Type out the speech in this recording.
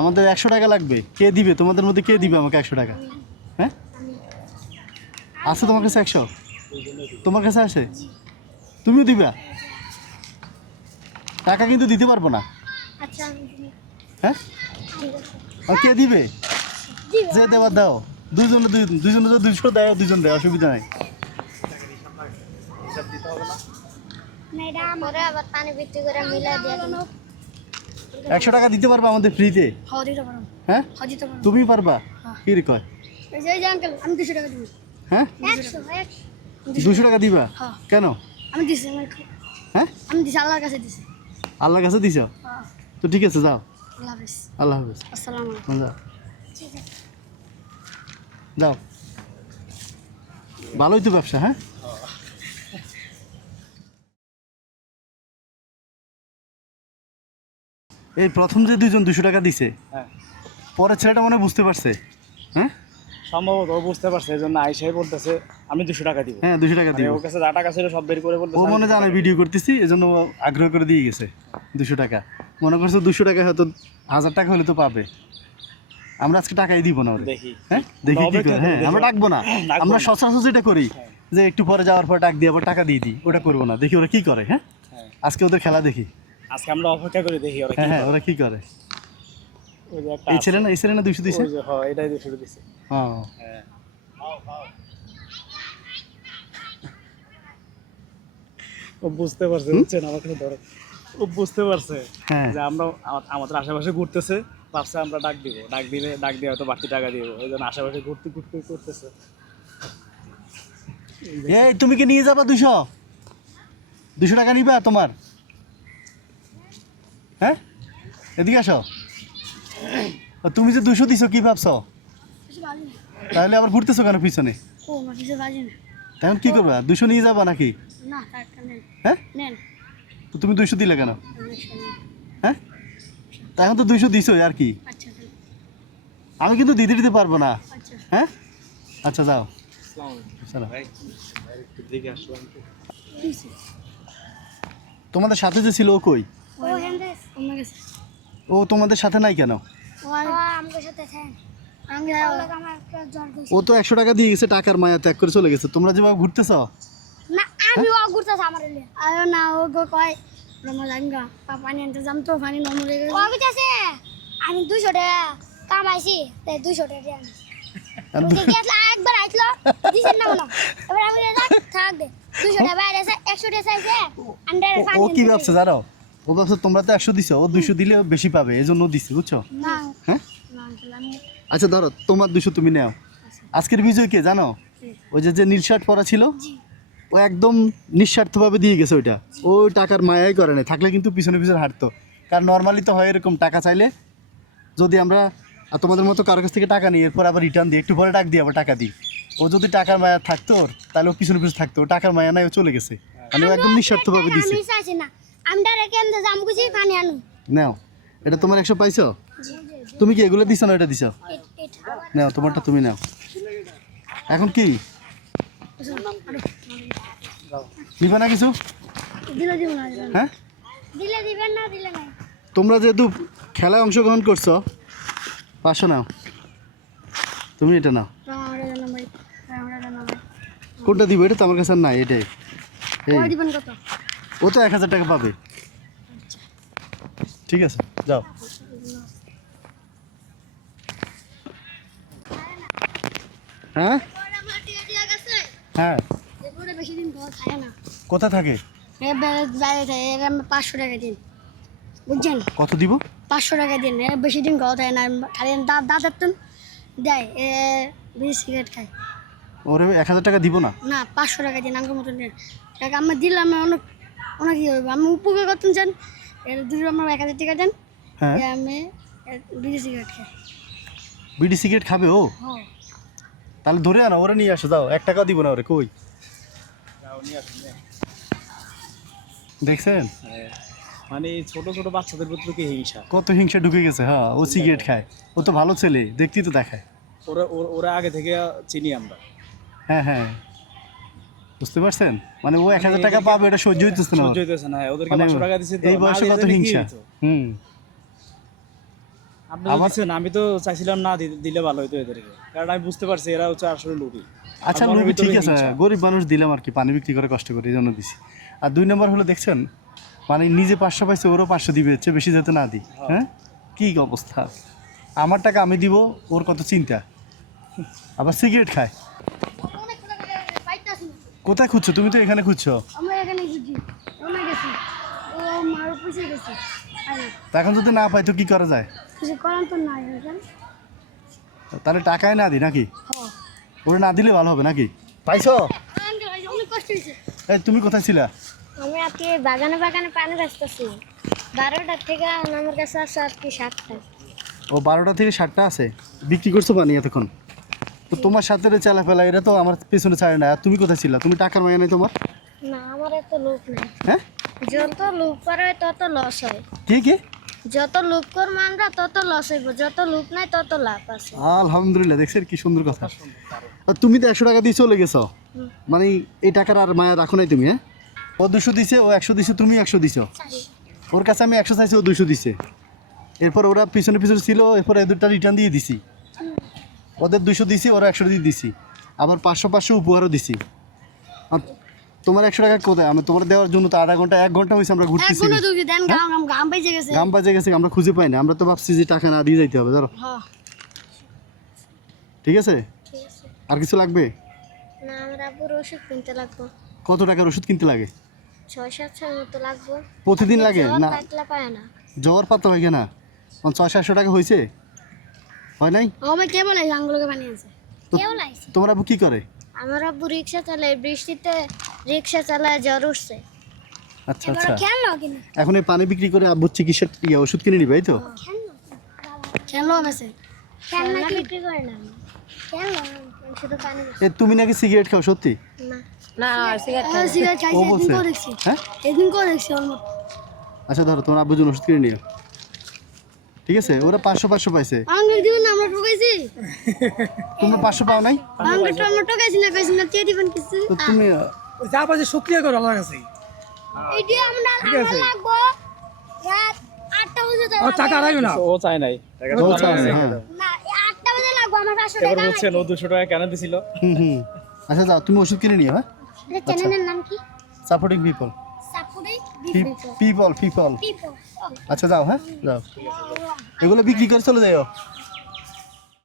আমাদের 100 টাকা লাগবে। কে দিবে তোমাদের মধ্যে, কে দিবে আমাকে 100 টাকা? হ্যাঁ, আছে তোমার কাছে 100? তোমার কাছে আছে, তুমিও দিবা? টাকা কিন্তু দিতে পারবো না। হ্যাঁ, আর কে দিবে? যে দেওয়ার দাও, দুজনে 200 দেয়, দুজন দেয়, অসুবিধা নাই। ম্যাডাম ওরা আবার পানি বিক্রি করে মিলা দিয়ে দেন। 100 টাকা দিতে পারবা আমাদের ফ্রিতে? হ্যাঁ দিতে পারো। হ্যাঁ হ্যাঁ দিতে পারো। তুমি পারবা? কি রে কয়? এই যে আঙ্কেল আমি 200 টাকা দিব। হ্যাঁ 100 200 টাকা দিবা? হ্যাঁ। কেন? আমি দিছি। হ্যাঁ আমি দিছি, আল্লাহর কাছে দিছি। আল্লাহর কাছে দিছো? হ্যাঁ। তো ঠিক আছে, যাও। আল্লাহ হাফেজ। আল্লাহ হাফেজ। আসসালামু আলাইকুম। যাও যাও, ভালোই তো ব্যবসা। হ্যাঁ, এই প্রথম যে দুইজন 200 টাকা দিছে, হ্যাঁ পরে ছেলেটা মনে হয় বুঝতে পারছে। হ্যাঁ সম্ভবত ও বুঝতে পারছে, এই জন্য আইসাই বলতেছে আমি 200 টাকা দিব। হ্যাঁ 200 টাকা মানে দিব। ওর কাছে যা টাকা ছিল সব বের করে ও বলতেছে মনে জানে ভিডিও করতেছি, এজন্য ও আগ্রহ করে দিয়ে গেছে 200 টাকা। মনে করছে 200 টাকা হয়তো 1000 টাকা হলে তো পাবে। আমরা আজকে টাকাই দিব না ওরে। দেখি হ্যাঁ দেখি কি করে। হ্যাঁ আমরা ডাকবো না, আমরা না। সচরাচর যেটা করি যে একটু পরে যাওয়ার পর ডাক দিয়ে আবার টাকা দিয়ে দিই, ওটা করবো না। দেখি ওরা কি করে। হ্যাঁ হ্যাঁ। আজকে ওদের খেলা দেখি। আজকে আমরা অপেক্ষা করে দেখি ওরা কি হ্যাঁ হ্যাঁ করে। ওরা কি করে। ওই যে একটা এই আছে, ছেলে না, এই ছেলে না 200 দিছে। ওই যে, হ্যাঁ এটাই 200 দিছে। হ্যাঁ হ্যাঁ ও বুঝতে পারছে, বুঝছেন আমাকে ধরে। ও বুঝতে পারছে হ্যাঁ যে আমরা আমাদের আশেপাশে ঘুরতেছে, ভাবছে আমরা ডাক দিব, ডাক দিয়ে হয়তো বাড়তি টাকা দিব, ওই জন্য আশেপাশে ঘুরতে ঘুরতে করতেছে। এই তুমি কি নিয়ে যাবা 200 টাকা নিবা তোমার? হ্যাঁ এদিকে আসো। তুমি যে 200 দিছো কি ভাবছো? কিছু বাজি না। তাহলে আবার ঘুরতেছো কেন পিছনে? ও মা কিছু বাজি না। এখন কি করবা? 200 নিয়ে যাবা নাকি? না টাকা নেন। হ্যাঁ নেন। তো তুমি 200 দিলে কেন? 100 নেন। হ্যাঁ তা এখন তো 200 দিছো আর কি। আচ্ছা দেন। আমি কিন্তু দিতে পারবো না। আচ্ছা। হ্যাঁ আচ্ছা যাও। চলো। দিছি। তোমাদের সাথে যে ছিল ও কই? ও হেন্দেস কমে গেছে। ও তোমাদের সাথে নাই কেন? ও আমাদের সাথে থাকেন। আমি আমার একটা জ্বর দিছি। ও তো 100 টাকা দিয়ে গেছে, টাকার মায়া ত্যাগ করে চলে গেছে। তোমরা যেভাবে ঘুরতেছ, না আমি ও ঘুরতেছ আমার লিয়ে। আরে না ও গো কয় রমজান গা পানি আনতে যাম তো পানি নমরে গেছে। ও কইতাছে আমি 200 টাকা কামাইছি তাই 200 টাকা দিয়ে আনি। ওকে গেছলা একবার আইছিল দিছেন না মনে। এবার আমি থাক দে 200 টাকা বাইরে আছে 100 টাকা চাইছে আন্ডার ও পানি। কি ভাবছে জানো? ও ভাবছে তোমরা তো 100 দিছো, ও 200 দিলে বেশি পাবে, এজন্য ও দিচ্ছে, বুঝছো? না হ্যাঁ না আঙ্কেল আমি আচ্ছা ধরো তোমার 200 তুমি নাও। আজকের বিজয় কে জানো? ওই যে নীল শার্ট পরা ছিল, জি ও একদম নিঃস্বার্থভাবে দিয়ে গেছে ওইটা। ওই টাকার মায়াই করে নাই, থাকলে কিন্তু পিছনে পিছনে হাঁটতো। কারণ নর্মালি তো হয় এরকম, টাকা চাইলে যদি আমরা তোমাদের মতো কারো কাছ থেকে টাকা নিই, এরপর আবার রিটার্ন দিই, একটু পরে ডাক দিই, আবার টাকা দিই। ও যদি টাকার মায়া থাকতো ওর, তাহলে ও পিছনে পিছনে থাকতো। ও টাকার মায়া নাই, ও চলে গেছে। মানে ও একদম নিঃস্বার্থভাবে দিছে। আমি চাইছি না আমি ডাইরেক্ট এমন যাম গুছি পানি আনু। নাও, এটা তোমার 100 পাইছো। তুমি কি এগুলো দিছো না এটা দিছো? এটা নাও তোমারটা তুমি নাও। এখন কি নিবে না কিছু? দিলে দিব না হ্যাঁ দিলে দিবেন না দিলে নাই। তোমরা যেহেতু খেলায় অংশগ্রহণ করছো, 500 নাও। তুমি এটা নাও। আমরা জানা ভাই আমরা জানা ভাই কোনটা দিব? এটা তো আমার কাছে আর নাই, এটাই। এই কয় দিবেন কত? ও তো 1000 টাকা পাবে। ঠিক আছে যাও। হ্যাঁ আমার টিয়া টিয়া গেছে হ্যাঁ এগুলো বেশি দিন ঘর খায় না। কোথায় থাকে? এ বাইরে থাকে এর আমি 500 টাকা দিন বুঝছেন। কত দিব? 500 টাকা দিন এ বেশি দিন ঘর থাকে না খালি দাঁত একটন দেয় এ বিড়ি সিগারেট খায়। ওরে 1000 টাকা দিব না। না 500 টাকা দিন আঙ্গুর মতন দেন টাকা আমি দিলাম অনেক অনেক ইয়ে হবে আমি উপকার করতেন চান এর দুটো আমার 1000 টাকা দেন। হ্যাঁ এ আমি বিড়ি সিগারেট খাই। বিড়ি সিগারেট খাবে ও? হ্যাঁ তাহলে ধরে আনো, ওরে নিয়ে আসো। যাও, 1 টাকাও দিব না ওরে। কই দেখছেন মানে এই ছোট ছোট বাচ্চাদের প্রতি কি হিংসা। কত হিংসা ঢুকে গেছে। হ্যাঁ ও সিগারেট খায়, ও তো ভালো ছেলে, দেখতেই তো দেখায়। ওরা আগে থেকে চিনি আমরা। হ্যাঁ হ্যাঁ বুঝতে পারছেন, মানে ও 1000 টাকা পাবে, এটা সহ্য হইতেছে না ওর। সহ্য হইতেছে না, ওদেরকে মানে 500 টাকা দিছে তো এই না বয়সে দিয়ে কত দিলে কি হিংসা। হইতো? আপনি তো দিচ্ছেন, আমি তো চাইছিলাম না দিলে ভালো হতো এদেরকে, কারণ আমি বুঝতে পারছি এরা হচ্ছে আসলে লোভী। আচ্ছা আমার মনের লোভী ভিতরে ঠিক আছে, হিংসা। গরিব মানুষ দিলাম আর কি, পানি বিক্রি করে কষ্ট করে এই জন্য দিছি। আর 2 নম্বর হলো দেখছেন মানে নিজে 500 পাইছে ওরও 500 দিবে, হচ্ছে বেশি যেতে না দিই। হ্যাঁ কি অবস্থা, আমার টাকা আমি দিব, ওর কত চিন্তা। আবার সিগারেট খায়। অনেক পাইতাছি না। কোথায় খুঁজছো তুমি? তো এখানে খুঁজছো। আমরা এখানে বুঝি ওনা গেছি, ও মার পুষে গেছে। আরে তা এখন যদি না পাই তো কি করা যায়? কিছু করার তো নাই এখন। তাহলে টাকায় না দিই নাকি? হ্যাঁ ওরা না দিলে ভালো হবে নাকি? পাইছো? অনেক কষ্ট হয়েছে। এই তুমি কোথায় ছিলা? আমি আজকে বাগানে বাগানে পানি বেচতেছি, 12টার থেকে আমার কাছে আছে আর কি 7টা। ও 12টা থেকে 7টা আছে, বিক্রি করছো পানি এতক্ষণ? তো তোমার সাথে চালা ফেলা এরা তো আমার পেছনে ছাড়ে না। আর তুমি কোথায় ছিলা? তুমি টাকার মায়া নাই তোমার? না আমার এত লোভ নাই। হ্যাঁ যত লোভ করে তত লস হয়, কি কি? যত লোভ করবো আমরা তত লস হইব, যত লোভ নাই তত লাভ আছে। আলহামদুলিল্লাহ, দেখছেন কি সুন্দর কথা। আর তুমি তো 100 টাকা দিয়ে চলে গেছো, মানে এই টাকার আর মায়া রাখো নাই তুমি। হ্যাঁ ও 200 দিছে, ও 100 দিছে, তুমি 100 দিছো। ওর কাছে আমি 100 চাইছি, ও 200 দিছে। এরপর ওরা পিছনে পিছনে ছিল, এরপর এদেরটা রিটার্ন দিয়ে দিছি। ওদের 200 দিছি, ওরা 100 দিয়ে দিছি। আবার 500 উপহারও দিছি। আর তোমার 100 টাকা কোথায়? আমি তোমার দেওয়ার জন্য তো আধা ঘন্টা 1 ঘন্টা হয়েছে আমরা ঘুরতেছি। এখনো দুঃখী দেন, গাম বেজে গেছে। গাম বাজে গেছে, আমরা খুঁজে পাই না। আমরা তো ভাবছি যে টাকা না দিয়ে যাইতে হবে, ধরো। হ্যাঁ ঠিক আছে, ঠিক আছে। আর কিছু লাগবে? না আমার আব্বুর ওষুধ কিনতে লাগবো, কত টাকার ওষুধ কিনতে লাগে? 600-700 মতো লাগবো। প্রতিদিন লাগে জ্বর না? থাকলে পায় না। জ্বর পাতা হয় কেনা? 600-700 টাকা হয়েছে, হয় নাই? আমি কে বলে আঙ্গুলকে পানি আছে? তো কেউ লাইছে। তোমার আব্বু কি করে? আমার আব্বু রিক্সা চালায়, বৃষ্টিতে রিক্সা চালায় জ্বর উঠছে। আচ্ছা আচ্ছা, খেললো কিনা? এখন এই পানি বিক্রি করে আব্বুর চিকিৎসা ওষুধ কিনে নিবে, এই তো? খেললো গেছে, খেলনা বিক্রি করে না। খেললো শুধু পানি বেচে। এ তুমি নাকি সিগারেট খাও সত্যি? না না সিগারেট খাইছি, ও একদিন বলছে। করে দেখছি, হ্যাঁ একদিন করে দেখছি ওর মতো। আচ্ছা ধরো তোমার আব্বুর জন্য ওষুধ কিনে নিও, ঠিক আছে? ওরা 500 পাইছে, আঙ্গুল দিবেন না, আমরা ঠকাইছি। তোমরা 500 পাও নাই? আঙ্গুলটা আমরা ঠকাইছি না, কইছি না চেয়ে দিবেন কিছু। তো তুমি যা পাইছে শুকরিয়া করো আমার কাছে। এইটা আমরা আমরা লাগবো রাত 8টা বাজে তো টাকা রাখবে না, ও চায় নাই। ও চায় না, হ্যাঁ। না 8টা বাজে লাগবো, আমার 500 এবার টাকা বুঝছেন ও 200 টাকা কেন দিছিল? হুম। আচ্ছা যাও, তুমি ওষুধ কিনে নিও। হ্যাঁ, এটা চ্যানেলের নাম কি? সাপোর্টিং পিপল, সাপুরে পিপল পিপল। পিপল। আচ্ছা যাও, হ্যাঁ যাও, এগুলো বিক্রি করে চলে যাও।